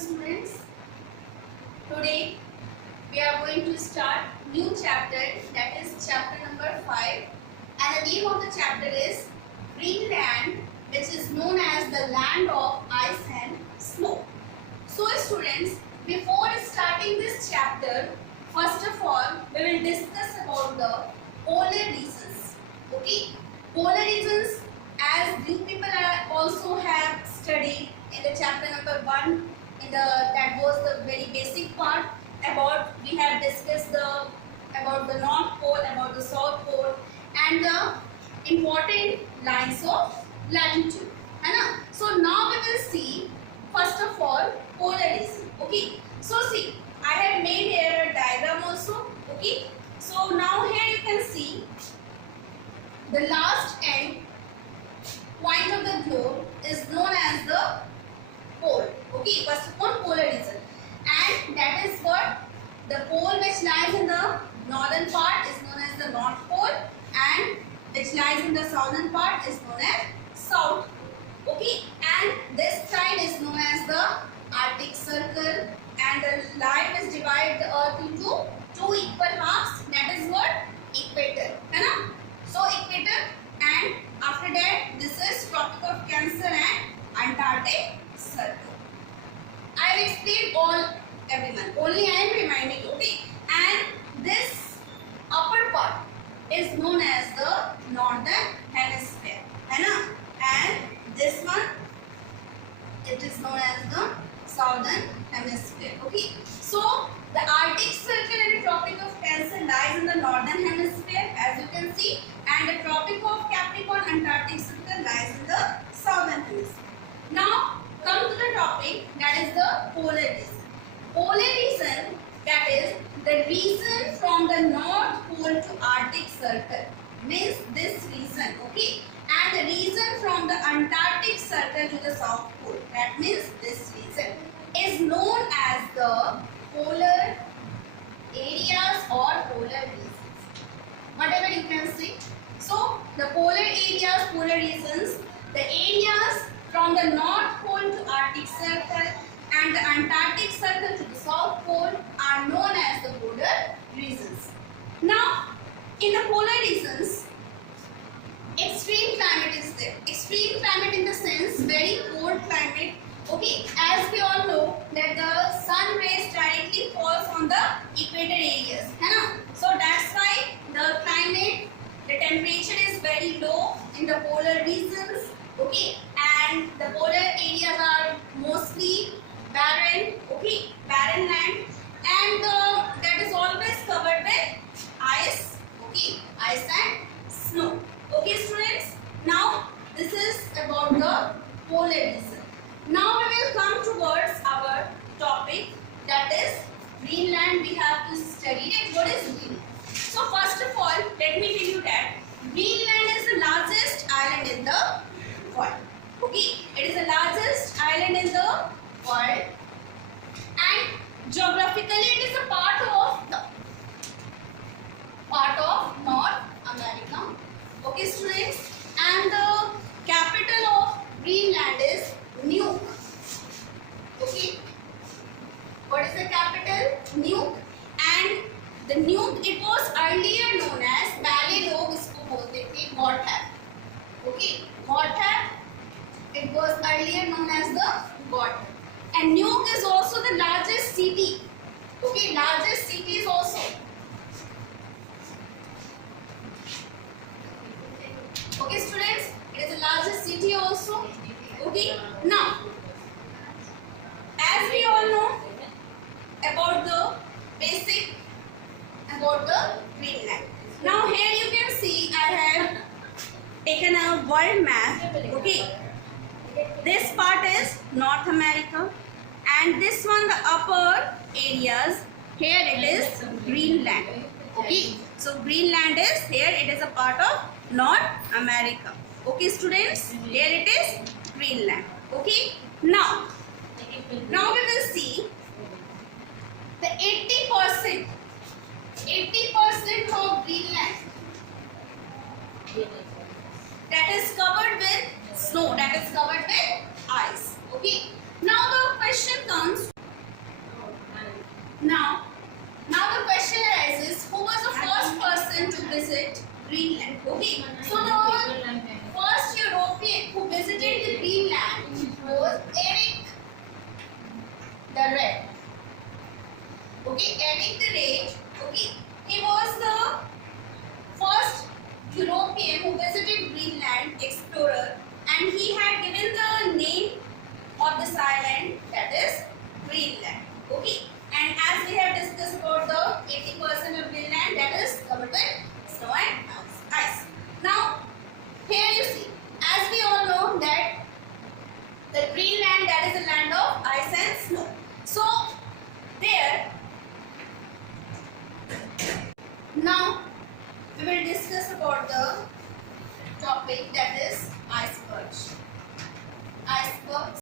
students. Today we are going to start new chapter, that is chapter number 5, and the name of the chapter is Greenland, which is known as the land of ice and snow. So students, before starting this chapter, first of all we will discuss about the polar regions. Okay, polar regions, as you people also have studied in the chapter number 1, that was the very basic part. About we have discussed about the North Pole, about the South Pole, and the important lines of latitude. So now we will see first of all polar region. Okay, so see, I have made here a diagram also. Okay, so now here you can see the last end point of the globe is known as the pole. Okay, first of all polar region, and that is what the pole which lies in the northern part is known as the North Pole, and which lies in the southern part is known as South Pole. Okay, and this side is known as the Arctic Circle, and the line is divided the earth into two equal halves, that is what equator. So equator, and after that this is Tropic of Cancer and Antarctic Circle. I will explain all everyone. Only I am reminding you. Okay, and this upper part is known as the northern hemisphere, and this one it is known as the southern hemisphere. Okay, so the Arctic Circle and the Tropic of Cancer lies in the northern hemisphere, as you can see, and the Tropic of Capricorn Antarctic Circle lies in the southern hemisphere. Now come to the topic, that is the polar region. Polar region, that is the region from the North Pole to Arctic Circle, means this region. Okay, and the region from the Antarctic Circle to the South Pole, that means this region, is known as the polar areas or polar regions, whatever you can say. So the polar areas, polar regions, the areas from the North Pole to Arctic Circle and the Antarctic Circle to the South Pole are known as the polar regions. Now, in the polar regions, extreme climate is there. Extreme climate in the sense very cold climate. Okay, as we all know that the sun rays directly falls on the equator areas. So that's why the climate, the temperature is very low in the polar regions. Okay, and the polar areas are mostly barren. Okay, barren land, and that is always covered with ice. Okay, ice and snow. Okay, students. Now this is about the polar region. Now we will come towards our topic, that is Greenland. We have to study it. What is Greenland? So first of all, let me tell you that Greenland is the largest island in the world. Okay, it is the largest island in the world, and geographically it is a part of North America. Okay, students, and the capital of Greenland is Nuuk. Okay, what is the capital? Nuuk, and the Nuuk, it was earlier known as पहले लोग इसको बोलते थे Godhab. Okay, Godhab, it was earlier known as the Godhab, and Nuuk is also the largest city. Okay, largest city is also. Okay, students, it is the largest city also. Okay, now as we all know about the basic about the Greenland. Now here you can see I have taken a world map. Okay, this part is North America, and this one the upper areas, here it is Greenland. Okay, so Greenland is here, it is a part of North America. Okay, students, here it is Greenland. Okay, now we will see the 80% of Greenland that is covered with snow, that is covered with ice. Okay, now the question comes, Now, the question arises: who was the first person to visit Greenland? Okay, so the first European who visited the Greenland was Eric the Red. Okay, Eric the Red. Okay, he was the first European who visited Greenland explorer, and he had given the name of this island, that is Greenland. Okay, and as we have discussed about the 80% of Greenland that is covered with snow and ice. Now, here you see, as we all know that the Greenland, that is a land of ice and snow. So there, now we will discuss about the topic that is icebergs. Icebergs.